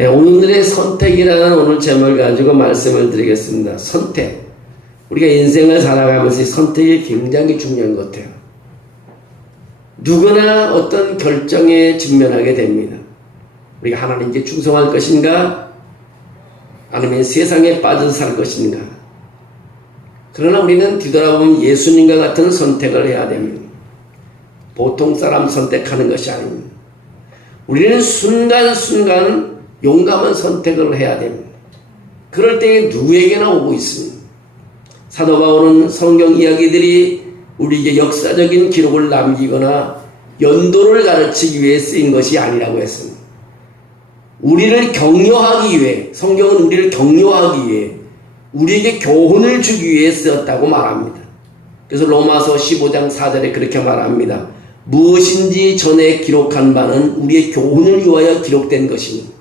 네, 오늘의 선택이라는 오늘 제목을 가지고 말씀을 드리겠습니다. 선택. 우리가 인생을 살아가면서 이 선택이 굉장히 중요한 것 같아요. 누구나 어떤 결정에 직면하게 됩니다. 우리가 하나님께 충성할 것인가? 아니면 세상에 빠져 살 것인가? 그러나 우리는 뒤돌아보면 예수님과 같은 선택을 해야 됩니다. 보통 사람 선택하는 것이 아닙니다. 우리는 순간순간 용감한 선택을 해야 됩니다. 그럴 때에 누구에게나 오고 있습니다. 사도 바울은 성경 이야기들이 우리에게 역사적인 기록을 남기거나 연도를 가르치기 위해 쓰인 것이 아니라고 했습니다. 우리를 격려하기 위해, 성경은 우리를 격려하기 위해, 우리에게 교훈을 주기 위해 쓰였다고 말합니다. 그래서 로마서 15장 4절에 그렇게 말합니다. 무엇인지 전에 기록한 바는 우리의 교훈을 위하여 기록된 것이니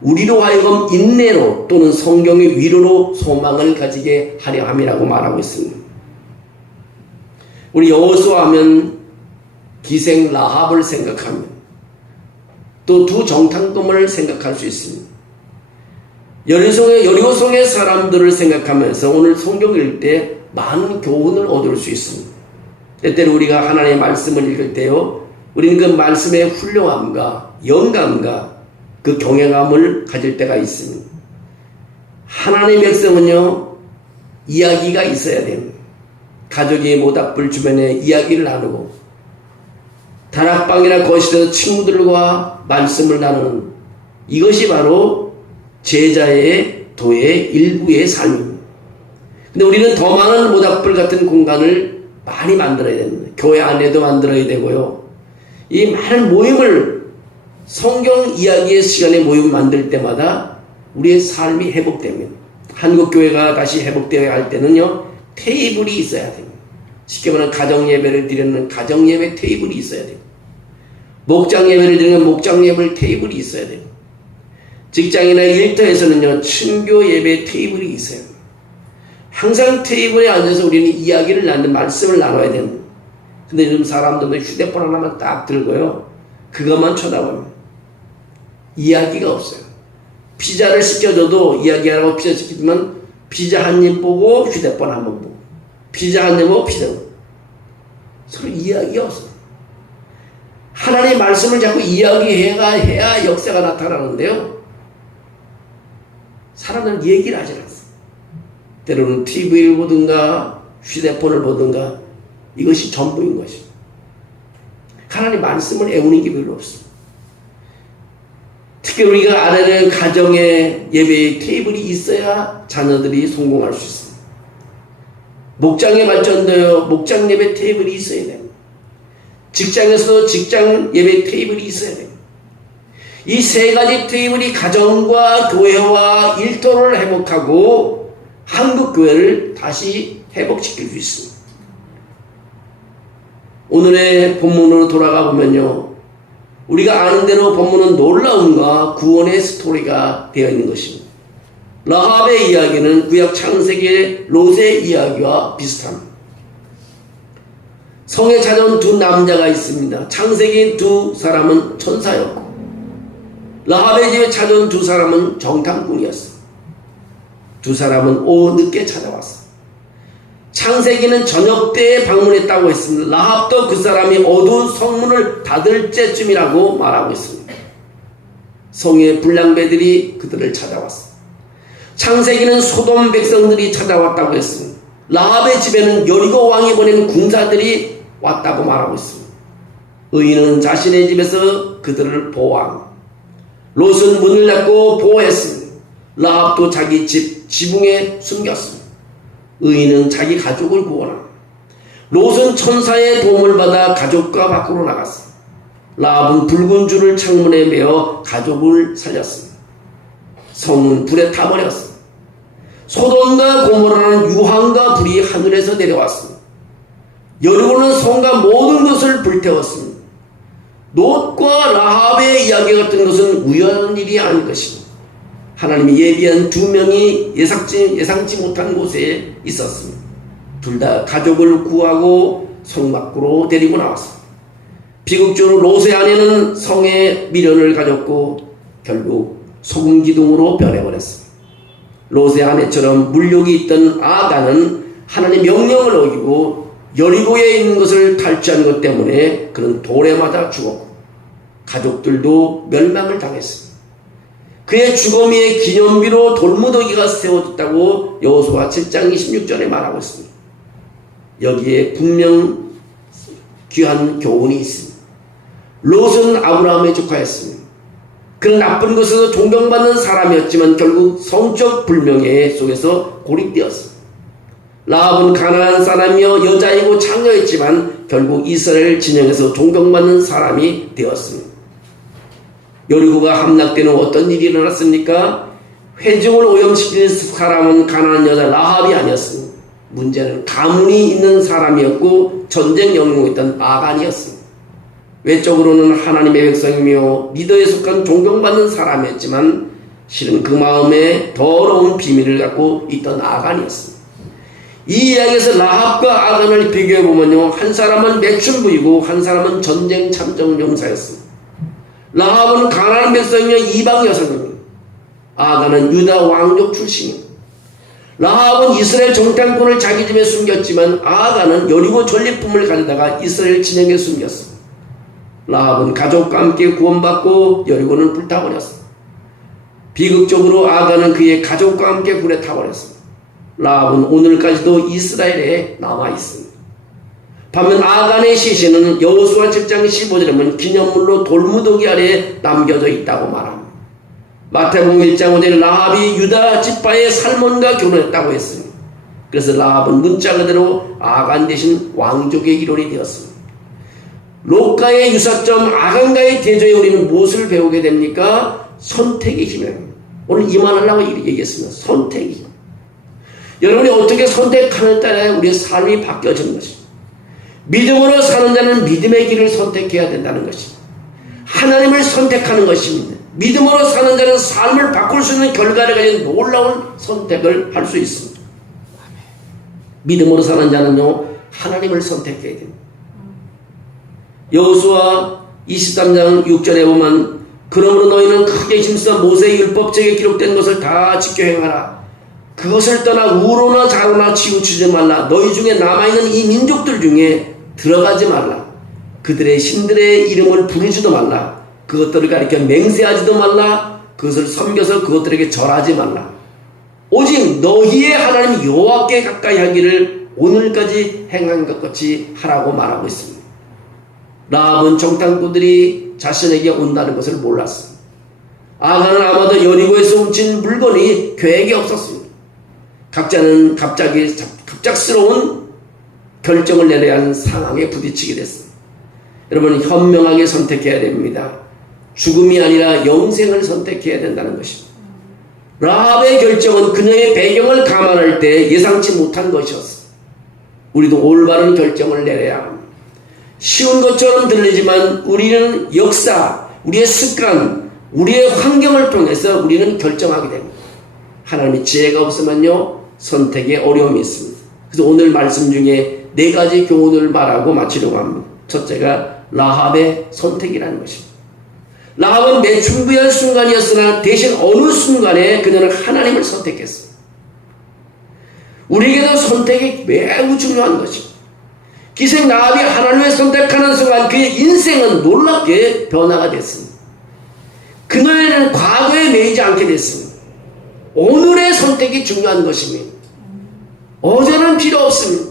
우리로 하여금 인내로 또는 성경의 위로로 소망을 가지게 하려 함이라고 말하고 있습니다. 우리 여호수아 하면 기생 라합을 생각하면 또 두 정탐꾼을 생각할 수 있습니다. 여리송의 여리고성의 사람들을 생각하면서 오늘 성경 읽을 때 많은 교훈을 얻을 수 있습니다. 때때로 우리가 하나님의 말씀을 읽을 때요, 우리는 그 말씀의 훌륭함과 영감과 그 경외감을 가질 때가 있습니다. 하나님의 백성은요, 이야기가 있어야 됩니다. 가족이 모닥불 주변에 이야기를 나누고, 다락방이나 거실에서 친구들과 말씀을 나누는 이것이 바로 제자의 도의 일부의 삶입니다. 근데 우리는 더 많은 모닥불 같은 공간을 많이 만들어야 됩니다. 교회 안에도 만들어야 되고요. 이 많은 모임을 성경 이야기의 시간에 모임 만들 때마다 우리의 삶이 회복됩니다. 한국 교회가 다시 회복되어야 할 때는요 테이블이 있어야 됩니다. 쉽게 말하면 가정 예배를 드리는 가정 예배 테이블이 있어야 돼요. 목장 예배를 드리는 목장 예배 테이블이 있어야 돼요. 직장이나 일터에서는요 친교 예배 테이블이 있어요. 항상 테이블에 앉아서 우리는 이야기를 나누는 말씀을 나눠야 됩니다. 근데 요즘 사람들은 휴대폰 하나만 딱 들고요. 그것만 쳐다봅니다. 이야기가 없어요. 피자를 시켜줘도 이야기하라고 피자 시키지만 피자 한 입 보고 휴대폰 한 번 보고 피자 한 입 보고 피자 보고 서로 이야기가 없어요. 하나님의 말씀을 자꾸 이야기해야 해야 역사가 나타나는데요. 사람들은 얘기를 하지 않습니다. 때로는 TV를 보든가 휴대폰을 보든가 이것이 전부인 것입니다. 하나님 말씀을 애우는 게 별로 없습니다. 특히 우리가 알아야 가정에 예배의 테이블이 있어야 자녀들이 성공할 수 있습니다. 목장의 발전도요, 목장 예배 테이블이 있어야 됩니다. 직장에서도 직장 예배 테이블이 있어야 됩니다. 이 세 가지 테이블이 가정과 교회와 일터를 회복하고 한국 교회를 다시 회복시킬 수 있습니다. 오늘의 본문으로 돌아가 보면요. 우리가 아는 대로 본문은 놀라움과 구원의 스토리가 되어 있는 것입니다. 라합의 이야기는 구약 창세기의 롯의 이야기와 비슷합니다. 성에 찾아온 두 남자가 있습니다. 창세기 두 사람은 천사였고 라합의 집에 찾아온 두 사람은 정탐꾼이었습니다. 두 사람은 오후 늦게 찾아왔어. 창세기는 저녁 때에 방문했다고 했습니다. 라합도 그 사람이 어두운 성문을 닫을 때쯤이라고 말하고 있습니다. 성의 불량배들이 그들을 찾아왔어. 창세기는 소돔 백성들이 찾아왔다고 했습니다. 라합의 집에는 여리고 왕이 보낸 군사들이 왔다고 말하고 있습니다. 의인은 자신의 집에서 그들을 보호함. 롯은 문을 닫고 보호했습니다. 라합도 자기 집 지붕에 숨겼습니다. 의인은 자기 가족을 구원합니다. 롯은 천사의 도움을 받아 가족과 밖으로 나갔습니다. 라합은 붉은 줄을 창문에 매어 가족을 살렸습니다. 성은 불에 타버렸습니다. 소돔과 고모라는 유황과 불이 하늘에서 내려왔습니다. 여리고는 성과 모든 것을 불태웠습니다. 롯과 라합의 이야기 같은 것은 우연한 일이 아닌 것입니다. 하나님이 예비한 두 명이 예상치, 예상치 못한 곳에 있었습니다. 둘 다 가족을 구하고 성 밖으로 데리고 나왔습니다. 비극적으로 롯의 아내는 성에 미련을 가졌고 결국 소금 기둥으로 변해버렸습니다. 롯의 아내처럼 물욕이 있던 아가는 하나님 명령을 어기고 여리고에 있는 것을 탈취한 것 때문에 그는 돌에 맞아 죽었고 가족들도 멸망을 당했습니다. 그의 죽음의 기념비로 돌무더기가 세워졌다고 여호수아 7장 26절에 말하고 있습니다. 여기에 분명 귀한 교훈이 있습니다. 롯은 아브라함의 조카였습니다. 그는 나쁜 것에서 존경받는 사람이었지만 결국 성적 불명예 속에서 고립되었습니다. 라합은 가난한 사람이며 여자이고 창녀였지만 결국 이스라엘 진영에서 존경받는 사람이 되었습니다. 여리고가 함락되는 어떤 일이 일어났습니까? 회중을 오염시키는 사람은 가난한 여자 라합이 아니었습니다. 문제는 가문이 있는 사람이었고 전쟁 영웅이 있던 아간이었습니다. 외적으로는 하나님의 백성이며 리더에 속한 존경받는 사람이었지만 실은 그 마음에 더러운 비밀을 갖고 있던 아간이었습니다. 이 이야기에서 라합과 아간을 비교해 보면요, 한 사람은 매춘부이고 한 사람은 전쟁 참전 용사였습니다. 라합은 가난한 백성이며 이방 여성입니다. 아간은 유다 왕족 출신입니다. 라합은 이스라엘 정탐꾼을 자기 집에 숨겼지만 아간은 여리고 전리품을 가져다가 이스라엘 진영에 숨겼습니다. 라합은 가족과 함께 구원받고 여리고는 불타버렸습니다. 비극적으로 아간은 그의 가족과 함께 불에 타버렸습니다. 라합은 오늘까지도 이스라엘에 남아 있습니다. 반면 아간의 시신은 여호수아 7장 15절에 보면 기념물로 돌무더기 아래에 남겨져 있다고 말합니다. 마태복음 1장 5절에 라합이 유다 지파의 살몬과 결혼했다고 했습니다. 그래서 라합은 문자 그대로 아간 대신 왕족의 일원이 되었습니다. 로카의 유사점 아간과의 대조에 우리는 무엇을 배우게 됩니까? 선택의 힘입니다. 오늘 이만하려고 얘기했습니다. 선택의 힘. 여러분이 어떻게 선택하는 따라 우리의 삶이 바뀌어지는 것입니다. 믿음으로 사는 자는 믿음의 길을 선택해야 된다는 것입니다. 하나님을 선택하는 것입니다. 믿음으로 사는 자는 삶을 바꿀 수 있는 결과를 가진 놀라운 선택을 할 수 있습니다. 믿음으로 사는 자는요, 하나님을 선택해야 됩니다. 여호수아 23장 6절에 보면 그러므로 너희는 크게 힘써 모세의 율법책에 기록된 것을 다 지켜 행하라. 그것을 떠나 우로나 좌로나 치우치지 말라. 너희 중에 남아있는 이 민족들 중에 들어가지 말라. 그들의 신들의 이름을 부르지도 말라. 그것들을 가리켜 맹세하지도 말라. 그것을 섬겨서 그것들에게 절하지 말라. 오직 너희의 하나님 여호와께 가까이 하기를 오늘까지 행한 것 같이 하라고 말하고 있습니다. 라합은 정탐꾼들이 자신에게 온다는 것을 몰랐습니다. 아가는 아마도 여리고에서 훔친 물건이 계획에 없었습니다. 각자는 갑자기 갑작스러운 결정을 내려야 하는 상황에 부딪히게 됐습니다. 여러분 현명하게 선택해야 됩니다. 죽음이 아니라 영생을 선택해야 된다는 것입니다. 라합의 결정은 그녀의 배경을 감안할 때 예상치 못한 것이었습니다. 우리도 올바른 결정을 내려야 합니다. 쉬운 것처럼 들리지만 우리는 역사, 우리의 습관, 우리의 환경을 통해서 우리는 결정하게 됩니다. 하나님의 지혜가 없으면요, 선택에 어려움이 있습니다. 그래서 오늘 말씀 중에 네 가지 교훈을 말하고 마치려고 합니다. 첫째가 라합의 선택이라는 것입니다. 라합은 매춘부한 순간이었으나 대신 어느 순간에 그녀는 하나님을 선택했습니다. 우리에게도 선택이 매우 중요한 것입니다. 기생 라합이 하나님을 선택하는 순간 그의 인생은 놀랍게 변화가 됐습니다. 그녀는 과거에 매이지 않게 됐습니다. 오늘의 선택이 중요한 것입니다. 어제는 필요 없습니다.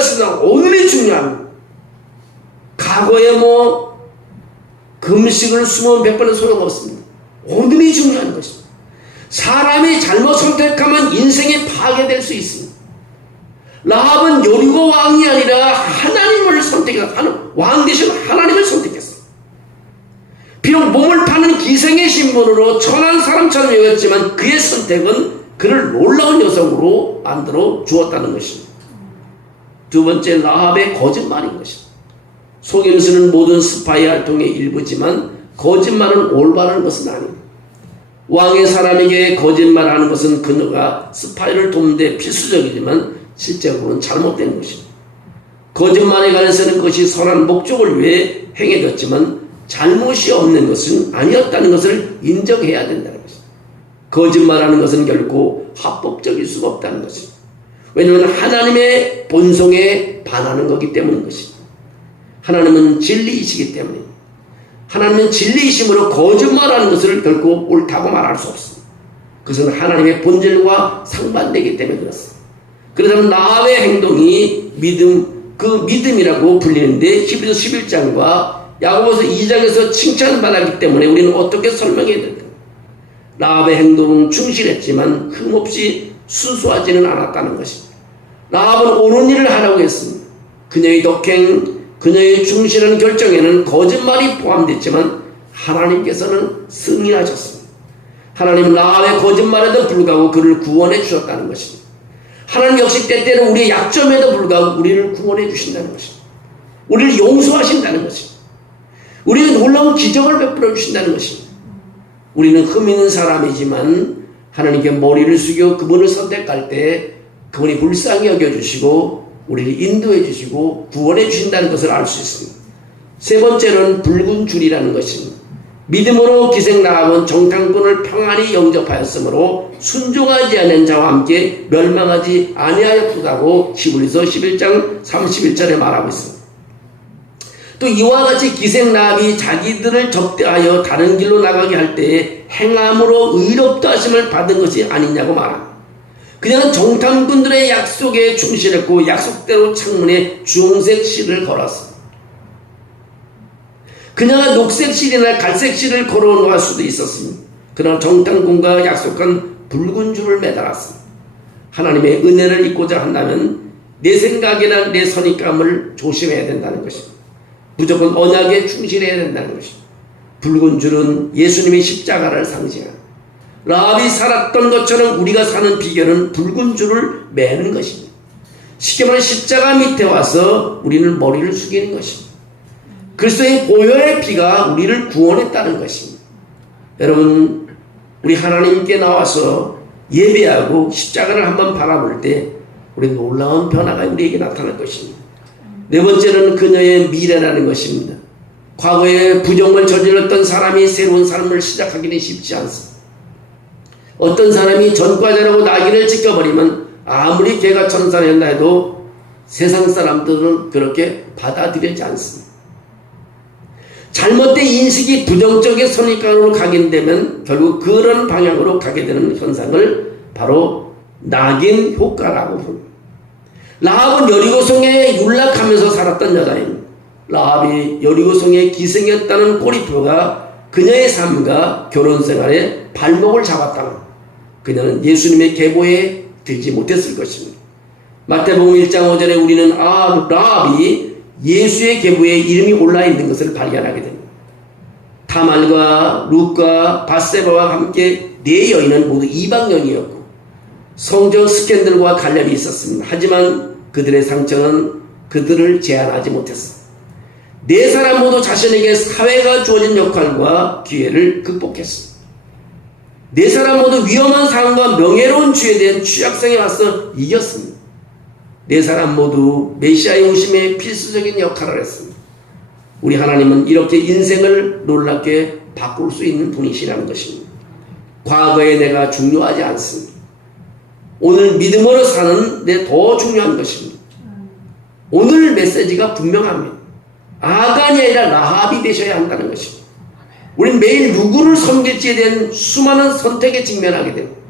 필요했으나 오늘이 중요합니다. 과거에 뭐 금식을 수면 백번은 소용없습니다. 오늘이 중요한 것입니다. 사람이 잘못 선택하면 인생이 파괴될 수 있습니다. 라합은 여리고 왕이 아니라 하나님을 선택하는 왕 대신 하나님을 선택했어. 비록 몸을 파는 기생의 신분으로 천한 사람처럼 여겼지만 그의 선택은 그를 놀라운 여성으로 만들어 주었다는 것입니다. 두 번째 라합의 거짓말인 것입니다. 속임수는 모든 스파이 활동의 일부지만 거짓말은 올바른 것은 아닙니다. 왕의 사람에게 거짓말하는 것은 그녀가 스파이를 돕는데 필수적이지만 실제로는 잘못된 것입니다. 거짓말에 관해서는 그것이 선한 목적을 위해 행해졌지만 잘못이 없는 것은 아니었다는 것을 인정해야 된다는 것입니다. 거짓말하는 것은 결코 합법적일 수가 없다는 것입니다. 왜냐하면 하나님의 본성에 반하는 거기 때문인 것입니다. 하나님은 진리이시기 때문에 하나님은 진리이심으로 거짓말하는 것을 결코 옳다고 말할 수 없습니다. 그것은 하나님의 본질과 상반되기 때문에 그렇습니다. 그러자면 나의 행동이 믿음, 그 믿음이라고 불리는데 히브리서 11장과 야고보서 2장에서 칭찬받았기 때문에 우리는 어떻게 설명해야 될까? 라합의 행동은 충실했지만 흠없이 순수하지는 않았다는 것입니다. 라합은 옳은 일을 하라고 했습니다. 그녀의 덕행, 그녀의 충실한 결정에는 거짓말이 포함됐지만 하나님께서는 승인하셨습니다. 하나님은 라합의 거짓말에도 불구하고 그를 구원해 주셨다는 것입니다. 하나님 역시 때때로 우리의 약점에도 불구하고 우리를 구원해 주신다는 것입니다. 우리를 용서하신다는 것입니다. 우리에게 놀라운 기적을 베풀어 주신다는 것입니다. 우리는 흠 있는 사람이지만 하나님께 머리를 숙여 그분을 선택할 때 그분이 불쌍히 여겨주시고 우리를 인도해 주시고 구원해 주신다는 것을 알 수 있습니다. 세 번째는 붉은 줄이라는 것입니다. 믿음으로 기생 나감은 정탐꾼을 평안히 영접하였으므로 순종하지 않은 자와 함께 멸망하지 아니하였다고 시브리서 11장 31절에 말하고 있습니다. 또 이와 같이 기생나합이 자기들을 접대하여 다른 길로 나가게 할 때에 행함으로 의롭다 하심을 받은 것이 아니냐고 말합니다. 그냥 정탐꾼들의 약속에 충실했고 약속대로 창문에 주홍색 실을 걸었습니다. 그녀가 녹색 실이나 갈색 실을 걸어놓을 수도 있었습니다. 그러나 정탐꾼과 약속한 붉은 줄을 매달았습니다. 하나님의 은혜를 잊고자 한다면 내 생각이나 내 선입감을 조심해야 된다는 것입니다. 무조건 언약에 충실해야 된다는 것입니다. 붉은 줄은 예수님의 십자가를 상징합니다. 라합이 살았던 것처럼 우리가 사는 비결은 붉은 줄을 매는 것입니다. 쉽게 말해 십자가 밑에 와서 우리는 머리를 숙이는 것입니다. 그리스도의 보혈의 피가 우리를 구원했다는 것입니다. 여러분 우리 하나님께 나와서 예배하고 십자가를 한번 바라볼 때 우리 놀라운 변화가 우리에게 나타날 것입니다. 네 번째는 그녀의 미래라는 것입니다. 과거에 부정을 저질렀던 사람이 새로운 삶을 시작하기는 쉽지 않습니다. 어떤 사람이 전과자라고 나기를 지켜버리면 아무리 걔가 천사였나 해도 세상 사람들은 그렇게 받아들이지 않습니다. 잘못된 인식이 부정적인 선입관으로 가게 되면 결국 그런 방향으로 가게 되는 현상을 바로 낙인 효과라고 부릅니다. 라합은 여리고성에 율락하면서 살았던 여자입니다. 라합이 여리고성에 기생했다는 꼬리표가 그녀의 삶과 결혼 생활에 발목을 잡았다는 그녀는 예수님의 계보에 들지 못했을 것입니다. 마태복음 1장 5절에 우리는 아 라합이 예수의 계보에 이름이 올라 있는 것을 발견하게 됩니다. 타말과 룻과 바세바와 함께 네 여인은 모두 이방연이었고 성적 스캔들과 관련이 있었습니다. 하지만 그들의 상처는 그들을 제한하지 못했습니다. 네 사람 모두 자신에게 사회가 주어진 역할과 기회를 극복했습니다. 네 사람 모두 위험한 상황과 명예로운 주에 대한 취약성에 맞서 이겼습니다. 네 사람 모두 메시아의 오심에 필수적인 역할을 했습니다. 우리 하나님은 이렇게 인생을 놀랍게 바꿀 수 있는 분이시라는 것입니다. 과거에 내가 중요하지 않습니다. 오늘 믿음으로 사는 데 더 중요한 것입니다. 오늘 메시지가 분명합니다. 아간이 아니라 라합이 되셔야 한다는 것입니다. 우리는 매일 누구를 섬길지에 대한 수많은 선택에 직면하게 됩니다.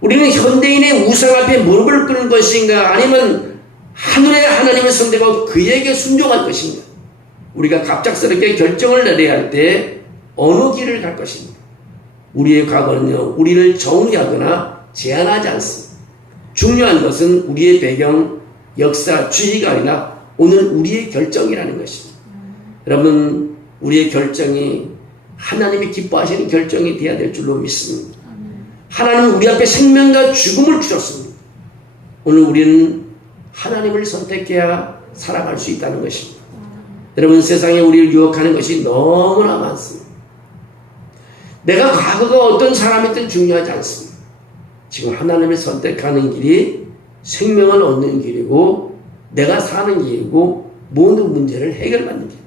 우리는 현대인의 우상 앞에 무릎을 꿇는 것인가 아니면 하늘의 하나님을 선택하고 그에게 순종할 것인가 우리가 갑작스럽게 결정을 내려야 할 때 어느 길을 갈 것입니다. 우리의 과거는요 우리를 정리하거나 제한하지 않습니다. 중요한 것은 우리의 배경, 역사, 주의가 아니라 오늘 우리의 결정이라는 것입니다. 여러분 우리의 결정이 하나님이 기뻐하시는 결정이 되어야 될 줄로 믿습니다. 하나님은 우리 앞에 생명과 죽음을 주셨습니다. 오늘 우리는 하나님을 선택해야 살아갈 수 있다는 것입니다. 여러분 세상에 우리를 유혹하는 것이 너무나 많습니다. 내가 과거가 어떤 사람이든 중요하지 않습니다. 지금 하나님을 선택하는 길이 생명을 얻는 길이고 내가 사는 길이고 모든 문제를 해결받는 길.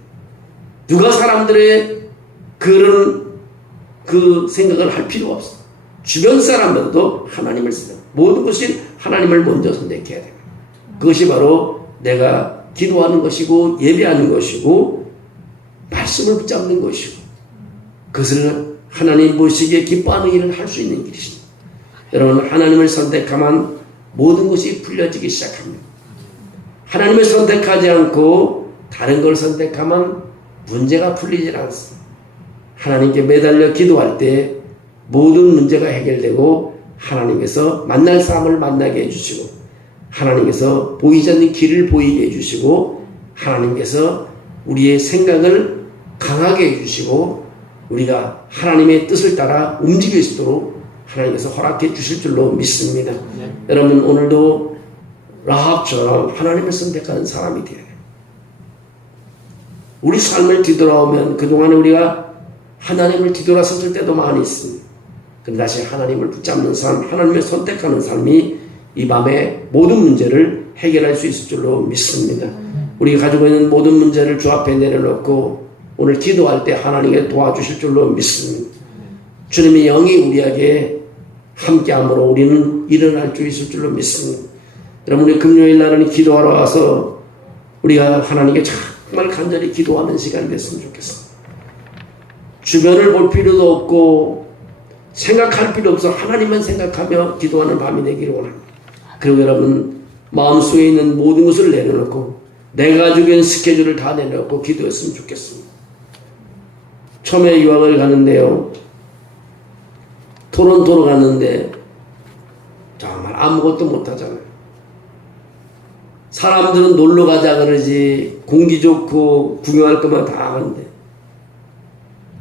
누가 사람들의 그런 그 생각을 할 필요가 없어. 주변 사람들도 하나님을 쓰는 모든 것이 하나님을 먼저 선택해야 됩니다. 그것이 바로 내가 기도하는 것이고 예배하는 것이고 말씀을 붙잡는 것이고 그것을 하나님 보시기에 기뻐하는 일을 할 수 있는 길이십니다. 여러분 하나님을 선택하면 모든 것이 풀려지기 시작합니다. 하나님을 선택하지 않고 다른 걸 선택하면 문제가 풀리질 않습니다. 하나님께 매달려 기도할 때 모든 문제가 해결되고 하나님께서 만날 사람을 만나게 해주시고 하나님께서 보이지 않는 길을 보이게 해주시고 하나님께서 우리의 생각을 강하게 해주시고 우리가 하나님의 뜻을 따라 움직일 수 있도록 하나님께서 허락해 주실 줄로 믿습니다. 여러분 오늘도 라합처럼 하나님을 선택하는 사람이 되어야 돼요. 우리 삶을 뒤돌아오면 그동안에 우리가 하나님을 뒤돌아섰을 때도 많이 있습니다. 근데 다시 하나님을 붙잡는 삶, 하나님을 선택하는 삶이 이 밤에 모든 문제를 해결할 수 있을 줄로 믿습니다. 우리가 가지고 있는 모든 문제를 주 앞에 내려놓고 오늘 기도할 때 하나님께 도와주실 줄로 믿습니다. 주님의 영이 우리에게 함께함으로 우리는 일어날 수 있을 줄로 믿습니다. 여러분 우리 금요일 날은 기도하러 와서 우리가 하나님께 정말 간절히 기도하는 시간이 됐으면 좋겠습니다. 주변을 볼 필요도 없고 생각할 필요 없어 하나님만 생각하며 기도하는 밤이 되기를 원합니다. 그리고 여러분 마음속에 있는 모든 것을 내려놓고 내가 가지고 있는 스케줄을 다 내려놓고 기도했으면 좋겠습니다. 처음에 유학을 가는데요. 토론토로 갔는데 정말 아무것도 못하잖아요. 사람들은 놀러 가자 그러지 공기 좋고 구경할 것만 다 하는데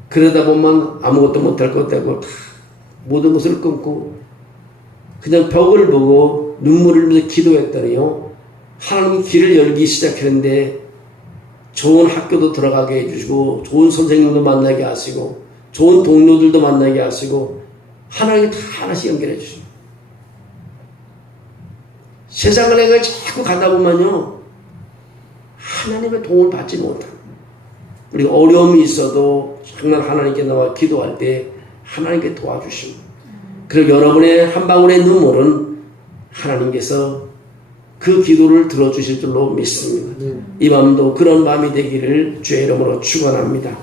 그러다 보면 아무것도 못할 것다 모든 것을 끊고 그냥 벽을 보고 눈물을 흘리면서 기도했더니요 하나님이 길을 열기 시작했는데 좋은 학교도 들어가게 해주시고 좋은 선생님도 만나게 하시고 좋은 동료들도 만나게 하시고 하나님이 다 하나씩 연결해 주십니다. 세상을 내가 자꾸 가다 보면요 하나님의 도움을 받지 못합니다. 우리가 어려움이 있어도 정말 하나님께 나와 기도할 때 하나님께 도와주십니다. 그리고 여러분의 한 방울의 눈물은 하나님께서 그 기도를 들어주실 줄로 믿습니다. 이 밤도 그런 밤이 되기를 주의 이름으로 축원합니다.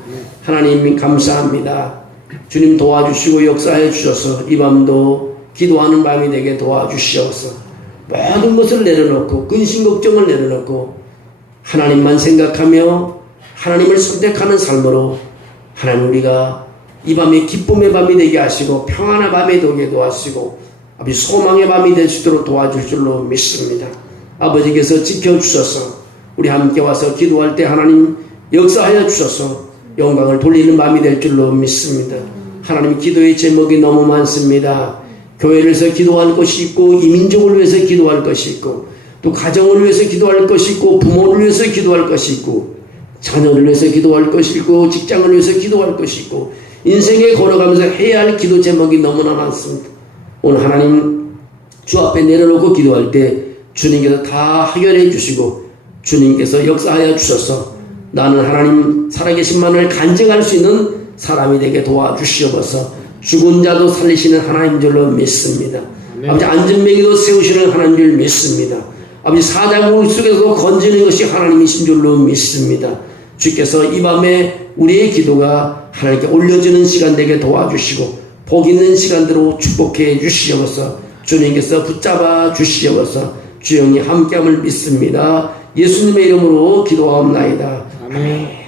하나님 감사합니다. 주님 도와주시고 역사해 주셔서 이 밤도 기도하는 밤이 되게 도와주시옵소서. 모든 것을 내려놓고 근심 걱정을 내려놓고 하나님만 생각하며 하나님을 선택하는 삶으로 하나님 우리가 이 밤이 기쁨의 밤이 되게 하시고 평안의 밤이 되게 도와주시고 아버지 소망의 밤이 될 수 있도록 도와줄 줄로 믿습니다. 아버지께서 지켜주셔서 우리 함께 와서 기도할 때 하나님 역사하여 주셔서 영광을 돌리는 밤이 될 줄로 믿습니다. 하나님 기도의 제목이 너무 많습니다. 교회를 위해서 기도할 것이 있고 이민족을 위해서 기도할 것이 있고 또 가정을 위해서 기도할 것이 있고 부모를 위해서 기도할 것이 있고 자녀를 위해서 기도할 것이 있고 직장을 위해서 기도할 것이 있고 인생에 걸어가면서 해야 할 기도 제목이 너무나 많습니다. 오늘 하나님 주 앞에 내려놓고 기도할 때 주님께서 다 해결해 주시고 주님께서 역사하여 주셔서 나는 하나님 살아계신 만을 간증할 수 있는 사람이 되게 도와주시옵소서 죽은 자도 살리시는 하나님 줄로 믿습니다. 아버지 안전뱅이도 세우시는 하나님 줄 믿습니다. 아버지 사자굴 속에서 건지는 것이 하나님이신 줄로 믿습니다. 주께서 이 밤에 우리의 기도가 하나님께 올려지는 시간 되게 도와주시고 복 있는 시간대로 축복해 주시옵소서 주님께서 붙잡아 주시옵소서 주영이 함께함을 믿습니다. 예수님의 이름으로 기도하옵나이다. 아멘.